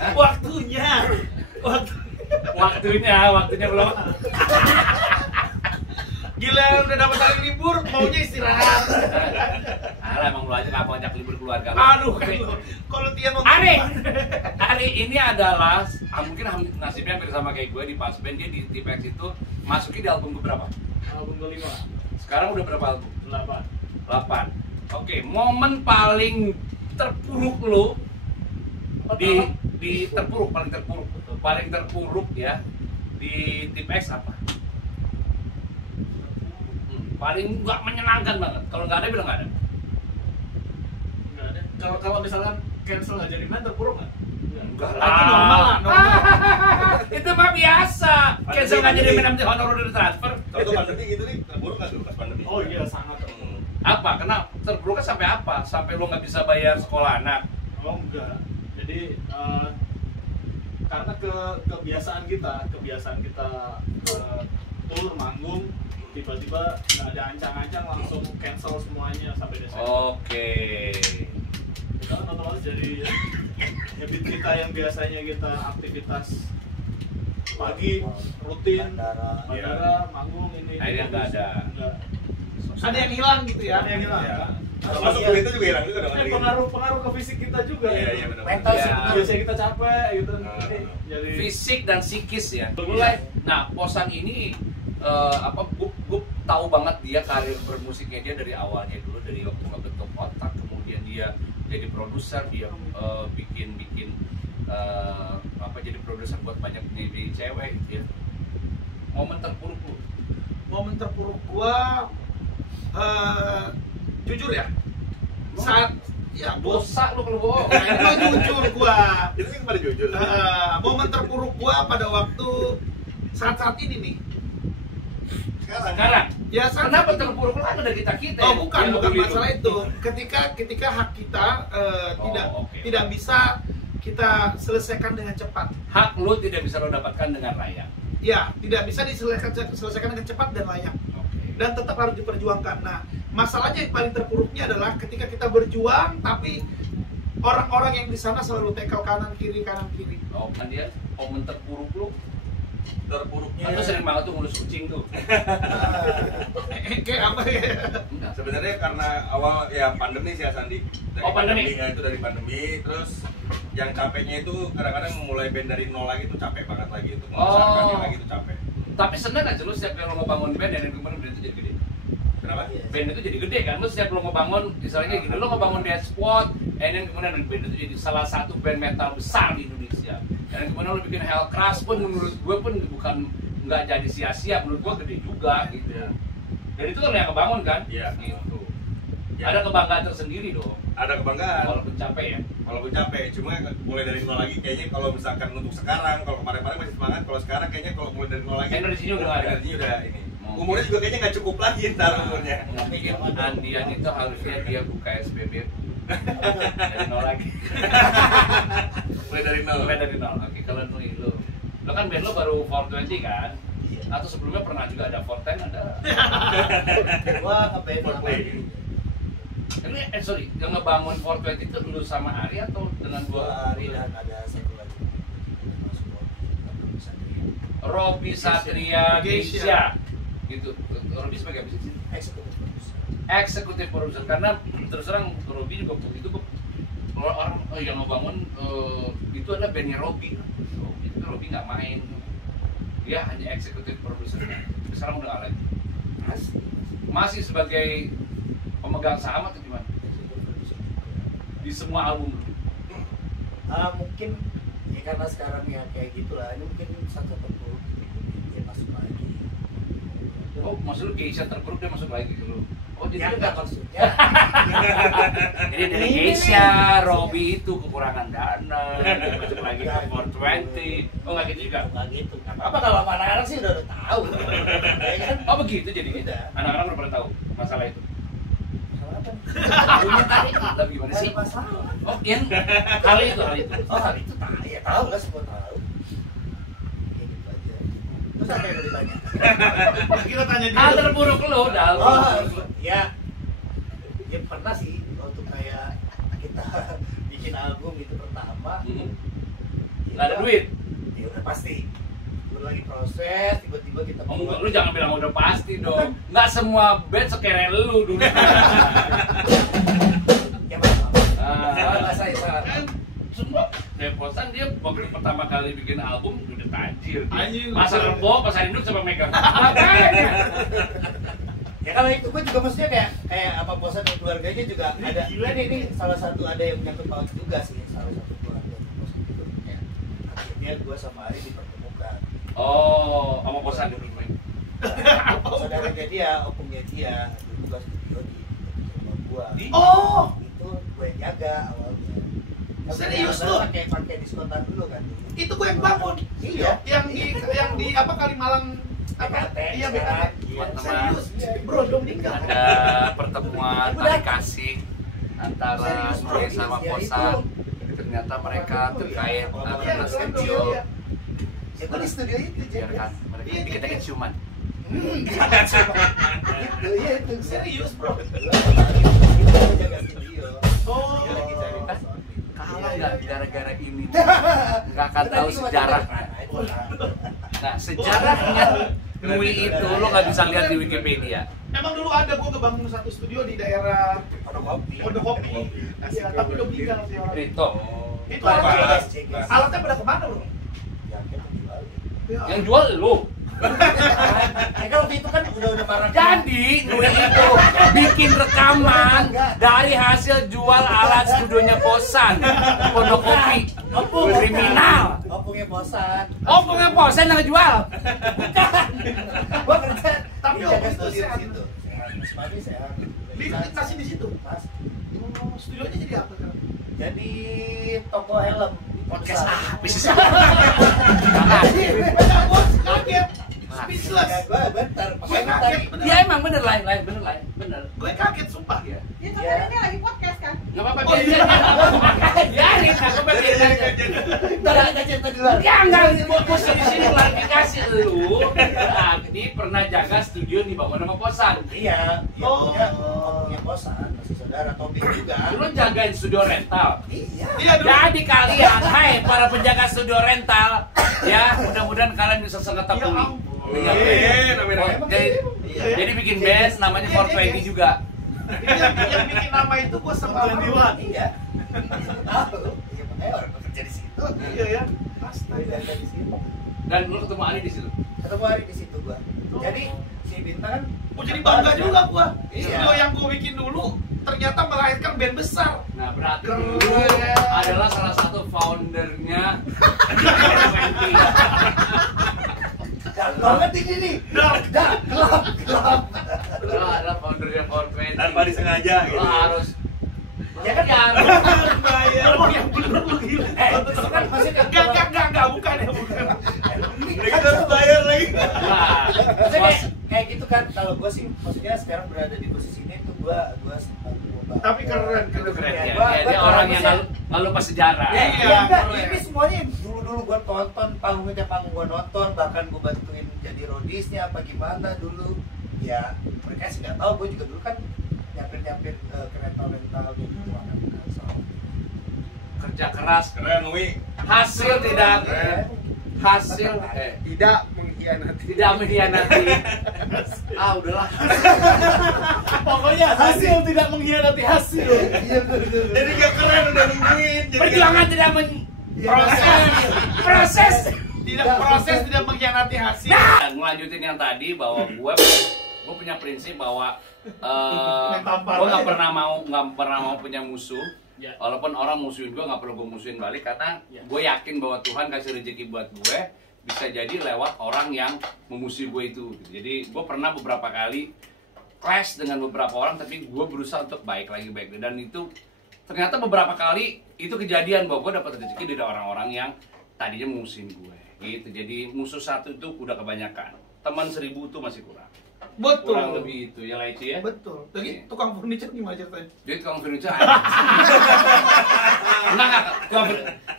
Hah? Waktunya belum. Gila, udah dapat hari libur, maunya istirahat. Alah, emang lu aja nggak mau ajak libur keluarga lu. Aduh, kan lu. Kalau Tian mau Ari ini adalah mungkin nasibnya hampir sama kayak gue di Pasben. Dia di Tipex itu masukin di album berapa? Album ke-5. Sekarang udah berapa album? 8. 8. Oke, momen paling terpuruk lu di paling terpuruk ya di Tipex apa? Paling nggak menyenangkan banget. Kalau nggak ada bilang nggak ada. Nggak ada. Kalau misalkan cancel nggak jadi main terpuruk nggak? Enggak lah. Lagi normal lah, normal. Itu mah biasa. Cancel nggak jadi main nanti honor udah transfer. Kalau tuh pandemi gitu nih, terburuk nggak tuh pas pandemi? Oh iya sangat. Apa? Kena terpuruknya sampai apa? Sampai lu nggak bisa bayar sekolah anak? Oh enggak. Jadi karena kebiasaan kita tour manggung tiba-tiba nggak ada ancang-ancang langsung cancel semuanya sampai Desember. Oke. Kita kan otomatis jadi habit kita yang biasanya kita aktivitas pagi rutin bandara manggung ini. Akhirnya nggak ada. Enggak. ada yang hilang gitu ya. Ada yang hilang. Iya. Kan? Termasuk duit itu juga hilang juga dong. Pengaruh ke fisik kita juga. Iya, benar. Mental sih Ya. benar. Biasanya kita capek gitu. Jadi Fisik dan psikis ya. Mulai. Nah, Posan ini gue tahu banget dia karir bermusiknya dia dari awalnya dulu dari waktu ngebentuk Otak, kemudian dia jadi produser, dia bikin jadi produser buat banyak penyanyi cewek gitu ya. Momen terpuruk lu? Momen terpuruk gua jujur ya. Saat ya Dosa lu kalau bohong. gua jujur gua. Itu sih pada jujur. Momen terpuruk gua pada waktu saat ini nih. Sekarang? Ya Kenapa terpuruk lu kan ada kita-kita? Oh bukan yang masalah begitu. itu. Ketika hak kita oke. tidak bisa kita selesaikan dengan cepat. Hak lu tidak bisa lo dapatkan dengan layak. Ya, tidak bisa diselesaikan dengan cepat dan layak. Dan tetap harus diperjuangkan. Nah, masalahnya yang paling terpuruknya adalah ketika kita berjuang tapi orang-orang yang di sana selalu tackle kanan kiri. Oh, kan dia momen terpuruk lu. Terpuruknya. Atau sering banget tuh ngurus kucing tuh. Kayak apa ya? Enggak. Sebenarnya karena awal ya pandemi sih ya Sandi. Pandemi. Itu dari pandemi, terus yang capeknya itu kadang-kadang mulai band dari nol lagi tuh capek banget lagi itu. Membesarkannya lagi tuh capek. Tapi seneng aja lu setiap kalau ngebangun band dan kemarin band itu jadi gede. Kenapa? Band itu jadi gede kan, lu setiap lu ngebangun misalnya gini, lu ngebangun Dead Squad, and kemudian band itu jadi salah satu band metal besar di Indonesia. Dan kemudian lu bikin Hellcrash pun menurut gue pun bukan nggak jadi sia-sia, menurut gue gede juga gitu. Dan itu kan yang ngebangun kan? Iya. Gitu. Ya. Ada kebanggaan tersendiri dong. Ada kebanggaan. Walaupun capek ya. Walaupun capek, cuma mulai dari nol lagi kayaknya kalau misalkan untuk sekarang, kalau kemarin-kemarin masih semangat, kalau sekarang kayaknya kalau mulai dari nol lagi Energinya udah nggak ada. Energinya udah ini. Umurnya juga kayaknya nggak cukup lagi ntar umurnya. Mungkin Andian itu harusnya dia buka SPB dari nol lagi. Mulai dari nol. Mulai dari nol. Oke, kalau Nui lu kan band lu baru 420 kan? Atau sebelumnya pernah juga ada 410 ada? Gua ngeband sama Ini sorry, yang ngebangun 420 itu dulu sama Ari atau dengan dua Ari dan ada satu lagi. Robby Satria Geisha gitu. Robby sebagai apa sih? Eksekutif produser. Karena terus terang Robby juga begitu orang yang ngebangun itu ada bandnya Robby. Robby nggak main, dia hanya eksekutif produser. Sekarang udah alek. Masih sebagai pemegang saham atau gimana? Di semua album? Mungkin ya karena sekarang ya kayak gitulah. Ini mungkin satu terpuruk dia masuk lagi. Oh, maksud lu Geisha terpuruk dia masuk lagi dulu? Oh, jadi Ya enggak maksudnya. jadi dari Geisha, Robby itu kekurangan dana, dia masuk lagi ke 420. Oh, nggak gitu juga? Enggak gitu. Apa kalau sama anak-anak sih udah tahu. Ya kan? Oh, begitu jadi gitu. Udah. Anak-anak udah pernah tahu masalah itu. Salah apa? Punya tadi tapi gimana sih? Ada masalah. Oh, yang hal itu. Oh, hal itu tahu. Ya tahu lah, semua tahu. Kayak gitu aja. Terus apa yang mau ditanya? Kita tanya Hal dulu. terburuk lo, Dal. Oh, ya pernah sih waktu kayak kita di bikin album itu pertama. Nggak ada duit? Ya udah pasti. Gue lagi proses, tiba-tiba kita Lu jangan bilang udah pasti dong. Nggak semua band sekeren lu dulu. Ya maaf. Saya salah. Kan semua Deposan dia waktu pertama kali bikin album udah tajir. Masa Rebo, pas Induk sama megang. Ya kalau itu gue juga maksudnya kayak apa Posan dan keluarganya juga ada. Gila nih, ini salah satu ada yang menyangkut paut juga sih, salah satu keluarga Posan itu kayak akhirnya gue sama Ari dipertemukan. Oh, sama Posan dulu main. Saudaranya dia, opungnya dia, dulu gue studio di rumah gue. Oh, Itu gue yang jaga awalnya. Serius lu? Pakai diskotan dulu kan. Itu gue yang bangun. Iya. Yang di apa Kalimalang apa? Iya, BKT. Serius. Bro, belum meninggal. Ada pertemuan tali kasih antara Nuri sama Posan. Ternyata mereka terkait karena studio. Ya gue di studio itu Biarkan mereka dikit-dikit ciuman. Iya itu Serius, bro. Itu jaga studio. Oh. Dia lagi cari Kalau nggak gara-gara ini nggak akan tahu sejarah. Nah, sejarahnya Nui itu lo nggak bisa lihat di Wikipedia. Emang dulu ada gue ngebangun satu studio di daerah Pondokopi. Iya, tapi udah meninggal sih orang. Rito. Itu alatnya pada kemana bro? Yang jual lo. Kalau waktu itu kan udah parah. Jadi Nui itu bikin rekaman dari hasil jual alat studionya Posan Pondokopi. Kriminal. Opungnya Posan. Oh, punya Posan yang jual. Gua kerja Tapi di jaga itu studio sehat. di situ. Sehat, sehat. Dikasih di situ. Pas. Oh, studionya jadi apa sekarang? Jadi toko helm. Podcast apa sih? Benar, bos, kaget. Speechless. Gua bentar. Gue kaget, bener. Iya emang bener lain bener. Gue kaget, sumpah. Iya. Ya kan ini lagi podcast kan? Nggak apa-apa Oh, iya. biarin, nggak apa-apa biarin. Bentar kita cerita dulu. Ya enggak, gue di sini klarifikasi lu. Tadi pernah jaga studio di bangun sama Posan. Iya, Oh. opungnya Posan, masih saudara Tobi juga. Lu jagain studio rental. Iya. Iya, dulu. Jadi kalian, hai para penjaga studio rental, ya mudah-mudahan kalian bisa sengetap Ya Nui. ampun. Iya, jadi bikin band namanya 420 juga. Yang bikin nama itu gue sama Dewa. Iya. Tahu. Iya, makanya orang bekerja di situ. Iya ya. Astaga di situ. Dan lu ketemu Ali di situ. Ketemu hari di situ gua. Jadi si Bintang kan Oh, jadi bangga juga gua. Iya. Studio yang gua bikin dulu ternyata melahirkan band besar. Nah, berarti Keren. lu adalah salah satu foundernya 420. dark banget ini nih. Dark, gelap. Lu adalah foundernya 420. Tanpa disengaja Lu gitu. harus Ya kan Bayar. Oh, yang bener lu gila. itu kan maksudnya Enggak, bukan ya, bukan. Mereka harus bayar lagi. Nah, maksudnya kayak gitu kan. Kalau gua sih maksudnya sekarang berada di posisi ini tuh gua Tapi keren, itu keren ya. Gua Dia orang yang nggak lupa sejarah. Iya. Iya, enggak, keren. ini semuanya dulu gua tonton panggungnya gua nonton, bahkan gua bantuin jadi rodisnya apa gimana dulu. Ya, mereka sih nggak tahu, gua juga dulu kan nyapir kereta rental gitu kan. Kerja keras, Keren, Nui. hasil tidak Tidak mengkhianati. tidak mengkhianati. Ah, udahlah. Pokoknya hasil tidak mengkhianati hasil. Iya betul. Jadi gak keren udah nungguin. Jadi Perjuangan tidak proses. Tidak mengkhianati hasil. Dan ngelanjutin yang tadi bahwa gue punya prinsip bahwa gue nggak pernah mau punya musuh. Ya. Walaupun orang musuhin gue, nggak perlu gue musuhin balik karena gue yakin bahwa Tuhan kasih rezeki buat gue bisa jadi lewat orang yang memusuhi gue itu. Jadi gue pernah beberapa kali clash dengan beberapa orang, tapi gue berusaha untuk baik lagi dan itu ternyata beberapa kali itu kejadian bahwa gue dapat rezeki dari orang-orang yang tadinya memusuhin gue. Gitu. Jadi musuh satu itu udah kebanyakan, teman 1000 itu masih kurang. Betul. Kurang lebih itu ya lah itu ya. Betul. Jadi tukang furniture gimana ceritanya? Jadi tukang furniture enggak,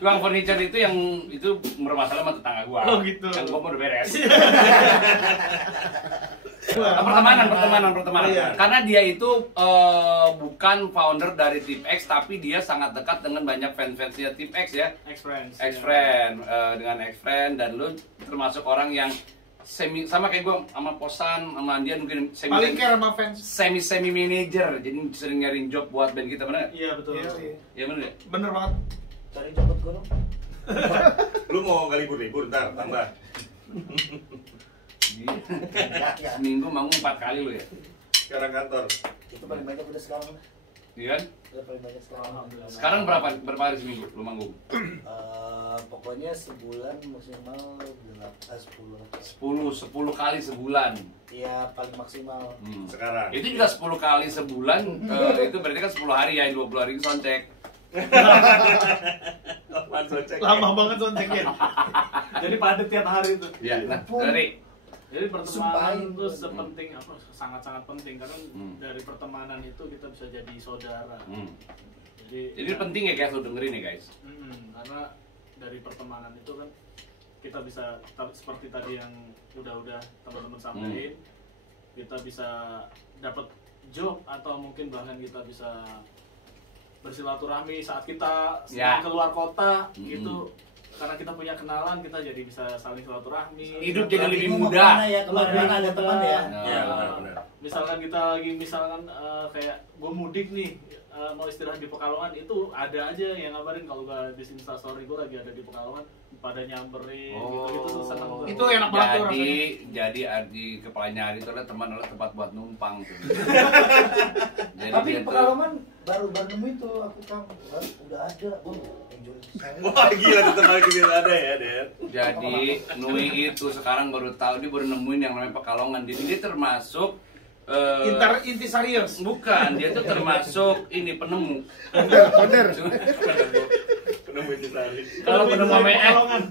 tukang furniture itu yang itu bermasalah sama tetangga gua. Oh, gitu. Yang gua mau udah beres. Pertemanan. Iya. Karena dia itu bukan founder dari Tip X, tapi dia sangat dekat dengan banyak fans-fansnya Tip X ya. Ex-friend, dengan ex-friend, dan lu termasuk orang yang sama kayak gue sama Posan, sama Andian mungkin paling care sama fans. Semi manager, jadi sering nyariin job buat band kita, bener nggak? Iya betul. Iya bener ya? Bener banget. Cari cepet gue dong. Lu mau nggak libur ntar tambah. Seminggu manggung 4 kali lu ya? Sekarang kantor. Itu paling banyak udah sekarang. Iya kan? Udah paling banyak sekarang. Sekarang berapa hari seminggu lu manggung? Pokoknya sebulan maksimal 10 kali sebulan. Iya paling maksimal. Sekarang. Itu juga 10 kali sebulan, itu berarti kan 10 hari ya, 20 hari itu soundcheck. Lama banget soundchecknya. Jadi padat tiap hari itu. Iya, nah, Jadi pertemanan itu sepenting apa, sangat-sangat penting karena dari pertemanan itu kita bisa jadi saudara. Jadi penting ya guys, lo dengerin ya guys. Karena dari pertemanan itu kan kita bisa seperti tadi yang udah teman-teman sampaikan, kita bisa dapat job atau mungkin bahkan kita bisa bersilaturahmi saat kita keluar kota gitu. Karena kita punya kenalan, kita jadi bisa saling silaturahmi. Hidup jadi lebih mudah. Ya, kemarin ada teman ya. Benar. Misalkan kita lagi kayak gue mudik nih, mau istirahat di Pekalongan, itu ada aja yang ngabarin kalau gak di Instastory gue lagi ada di Pekalongan, pada nyamperin gitu senang tuh. Itu enak banget tuh rasanya. Jadi di kepalanya Ari itu adalah teman adalah tempat buat numpang tuh. Jadi Tapi dia di Pekalongan baru nemu itu aku udah ada. Enjoy. Wah gila tuh teman kita ada ya, Den. Jadi Nui itu sekarang baru tahu, dia baru nemuin yang namanya Pekalongan. Jadi dia termasuk Intisarius. bukan, dia tuh termasuk ini penemu. Bener. Penemu Intisari. Kalau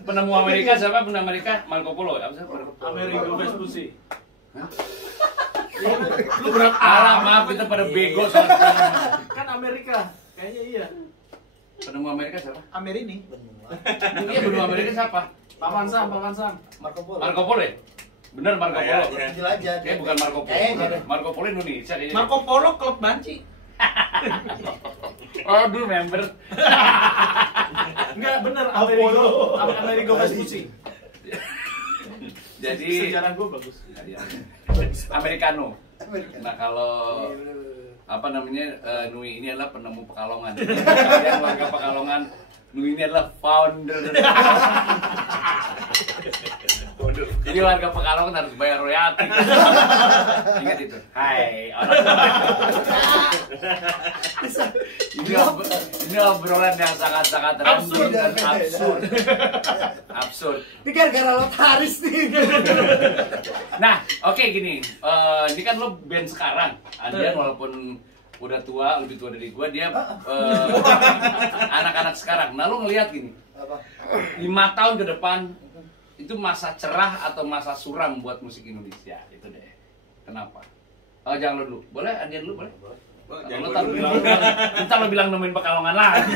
penemu Amerika siapa? Penemu Amerika Marco Polo. Apa sih? Amerigo Vespucci. Lu berat Maaf kita pada bego soalnya. Kan Amerika, kayaknya iya. Penemu Amerika siapa? Amerini. Iya, penemu Amerika siapa? Paman Sam. Marco Polo. Marco Polo ya? Bener Marco Polo. Jelajah. Kayak bukan Marco Polo. Marco Polo Indonesia kayaknya. Marco Polo klub banci. Aduh, member. Enggak bener, Amerigo Vespucci. Jadi sejarah gue bagus. Americano. Nah, kalau apa namanya, Nui ini adalah penemu Pekalongan. Kalian warga Pekalongan, Nui ini adalah founder. Jadi warga Pekalongan harus bayar royalti. Ingat itu. Hai, orang. Ini obrolan yang sangat-sangat random dan absurd. Ini gara-gara notaris nih. Nah, oke gini. Ini kan lo band sekarang. Andian walaupun udah tua, lebih tua dari gua, dia anak-anak sekarang. Nah, lo ngelihat gini. 5 tahun ke depan itu masa cerah atau masa suram buat musik Indonesia, itu deh. Kenapa? Jangan lo dulu. Boleh, Andian dulu, boleh? Ntar lo bilang nemuin Pekalongan lagi.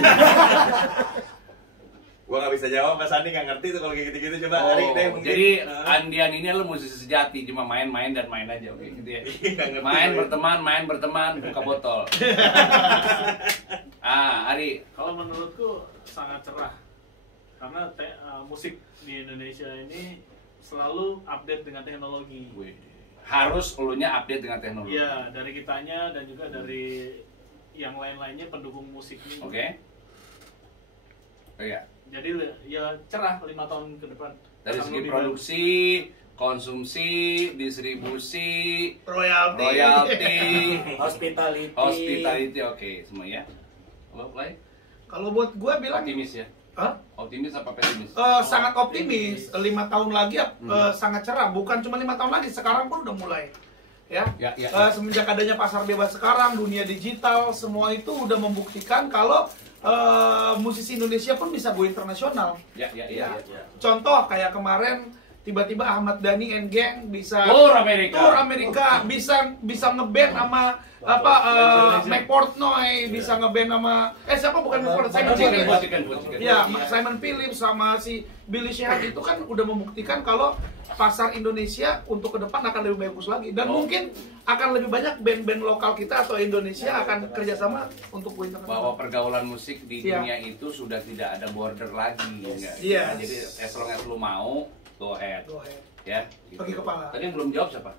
Gua nggak bisa jawab, Mas Andi nggak ngerti tuh kalau kayak gitu-gitu. Coba Ari deh mungkin. Jadi Andian ini lo musisi sejati, cuma main-main dan main aja, oke gitu ya. Main berteman, buka botol. Ari. Kalau menurutku sangat cerah. Karena musik di Indonesia ini selalu update dengan teknologi. Harus elunya update dengan teknologi. Iya, dari kitanya dan juga dari yang lain-lainnya pendukung musiknya. Oke. Iya. Jadi ya cerah 5 tahun ke depan. Dari segi produksi, konsumsi, distribusi, royalti, hospitality, oke, semua ya. Apa lain? Kalau buat gua bilang Optimis ya. Optimis apa pesimis? Sangat optimis. 5 tahun lagi sangat cerah. Bukan cuma 5 tahun lagi, sekarang pun udah mulai. Ya. Semenjak adanya pasar bebas sekarang, dunia digital, semua itu udah membuktikan kalau musisi Indonesia pun bisa go internasional. Ya. Contoh kayak kemarin tiba-tiba Ahmad Dhani and Gang bisa Tour Amerika bisa ngeband sama Mike Portnoy, bisa ngeband sama siapa bukan Simon Phillips. Ya, Simon Phillips sama si Billy Sheehan itu kan udah membuktikan kalau pasar Indonesia untuk ke depan akan lebih bagus lagi dan mungkin akan lebih banyak band-band lokal kita atau Indonesia akan kerjasama untuk go internasional. Bahwa pergaulan musik di dunia itu sudah tidak ada border lagi, Yes. Jadi as long as lu mau, go ahead. Ya. Gitu. Pergi kepala. Tadi yang belum jawab siapa?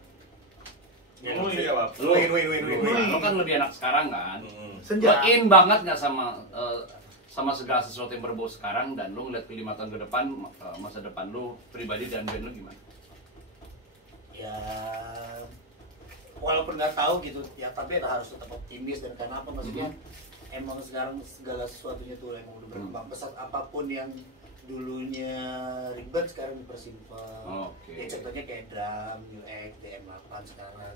Lu kan lebih anak sekarang kan? Senja. In banget nggak sama segala sesuatu yang berbau sekarang dan lu ngeliat 5 tahun ke depan masa depan lu pribadi dan band lu gimana? Ya walaupun nggak tahu gitu ya, tapi harus tetap optimis. Dan karena apa, maksudnya emang sekarang segala sesuatunya tuh emang udah berkembang pesat. Apapun yang dulunya ribet sekarang dipersimpel. Ya contohnya kayak drum, UX, DM8 sekarang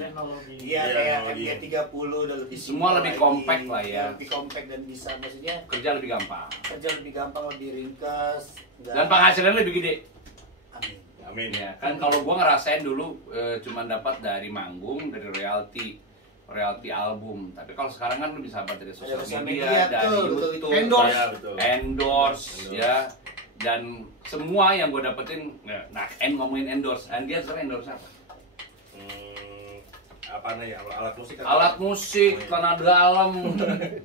teknologi. Iya, kayak MG30 udah lebih semua lebih compact lah ya. Lebih compact dan bisa maksudnya Kerja lebih gampang. lebih ringkas Dan penghasilan lebih gede. Amin. Ya, kan kalau gua ngerasain dulu cuman dapat dari manggung, dari royalty album. Tapi kalau sekarang kan lu bisa dapat dari sosial media, dari YouTube, endorse ya. Dan semua yang gue dapetin, nah ngomongin endorse, dia sekarang endorse apa? Apa nih ya, alat musik? Alat musik, tenaga dalam,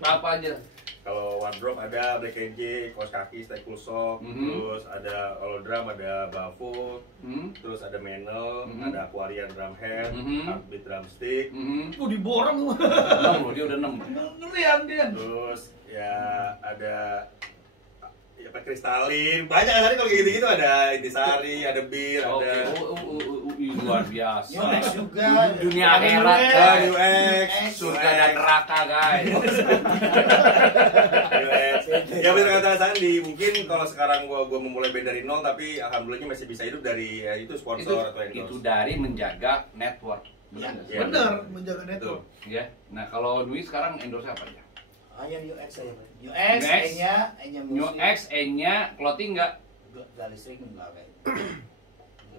apa aja? Kalau wardrobe ada Black & kaos kaki, stay cool sock, terus ada hologram, ada bafo, terus ada Menel, ada Aquarian drum head, Heartbeat drumstick. Diborong. 6 loh, dia udah 6. Ngerian dia. Terus ya ada kristalin, banyak kan kalau kayak gitu-gitu, ada intisari, ada bir, ada luar biasa. UX juga. Dunia akhirat, UX, surga dan neraka, guys. Ya bener kata Sandi, mungkin kalau sekarang gua memulai band dari nol, tapi alhamdulillahnya masih bisa hidup dari itu sponsor atau endorse. Itu dari menjaga network. Bener, menjaga network. Ya. Nah, kalau Dwi sekarang endorse apa ya? Hanya UX aja. UX, E-nya musik. UX, E-nya clothing enggak? Gak listrik enggak kayaknya.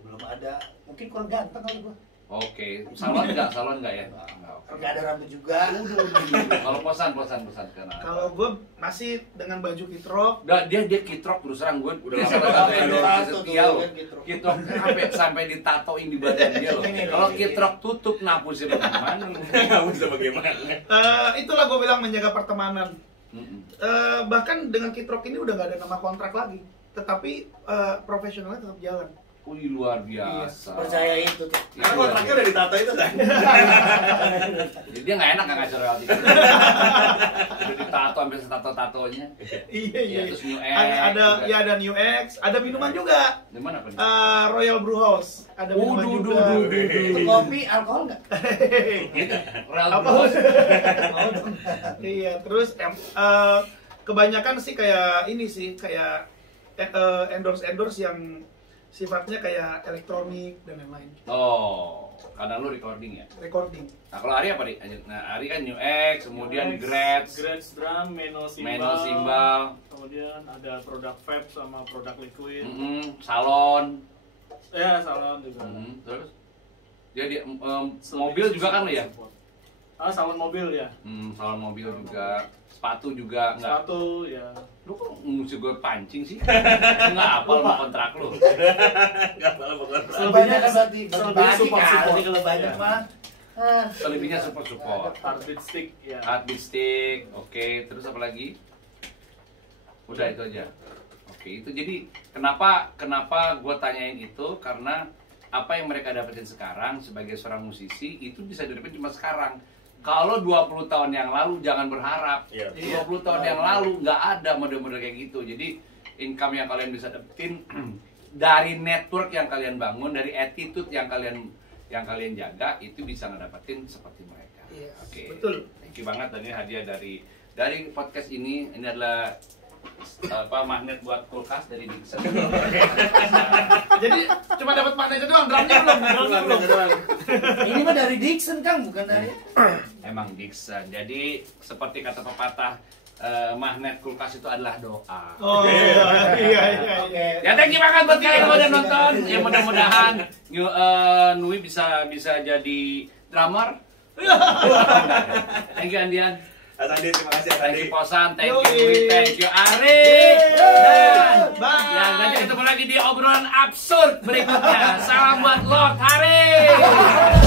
Belum ada. Mungkin kurang ganteng kali gua. Oke, salon enggak ya? Enggak ada rambut juga. Kalau posan karena. Kalau gue masih dengan baju kitrok. Dia kitrok terus terang gue. Udah salah satu endorse setia loh. Kitrok sampai ditatoing di badan dia loh. Kalau kitrok tutup napusnya bagaimana? Bisa bagaimana? Itulah gue bilang menjaga pertemanan. Bahkan dengan kitrok ini udah nggak ada nama kontrak lagi, tetapi profesionalnya tetap jalan. Wih, luar biasa. Percaya itu tuh. Karena kontraknya udah ditato itu kan. Jadi dia nggak enak nggak ngasih royalti. Udah ditato sampai setato-tatonya. Iya. Terus New X. Ada New X, ada minuman juga. Di mana apa? Royal Brew House. Ada minuman juga. Kopi, alkohol nggak? Apa? Iya, terus kebanyakan sih kayak ini sih, kayak endorse yang sifatnya kayak elektronik dan lain-lain. Oh, karena lu recording ya? Recording. Nah, kalau Ari apa, Ri? Nah, Ari kan New X, kemudian Gretsch drum, Menel Cymbal. Kemudian ada produk vape sama produk liquid. Salon. Ya, salon juga. Terus? Dia mobil juga kan lu ya? Salon mobil ya. Salon mobil juga. Sepatu juga enggak? Sepatu ya. Lu kok mesti gue pancing sih? Enggak apa sama kontrak lu? Enggak apa sama kontrak. Selebihnya kan berarti support. kalau banyak mah. Selebihnya support. Heartbeat stick ya. Heartbeat stick. Oke, terus apa lagi? Udah itu aja. Oke, itu jadi kenapa gue tanyain itu karena apa yang mereka dapetin sekarang sebagai seorang musisi itu bisa didapetin cuma sekarang. Kalau 20 tahun yang lalu jangan berharap. 20 tahun yang lalu nggak ada model-model kayak gitu. Jadi income yang kalian bisa dapetin dari network yang kalian bangun, dari attitude yang kalian jaga itu bisa ngedapetin seperti mereka. Oke. Betul. Thank you banget, dan ini hadiah dari podcast ini. Ini adalah magnet buat kulkas dari Dixon. Jadi cuma dapat magnetnya doang, drumnya belum. Ini mah dari Dixon, Kang, bukan dari. Emang Dixon. Jadi seperti kata pepatah, magnet kulkas itu adalah doa. Oh iya. Ya thank you banget buat kalian yang udah nonton. Ya mudah-mudahan Nui bisa jadi drummer. Thank you Andian. Asandi, terima kasih Thank Asandi. you Posan, thank you Nui, thank you Ari. Dan ya, nanti ketemu lagi di obrolan absurd berikutnya. Salam buat Lord Hari.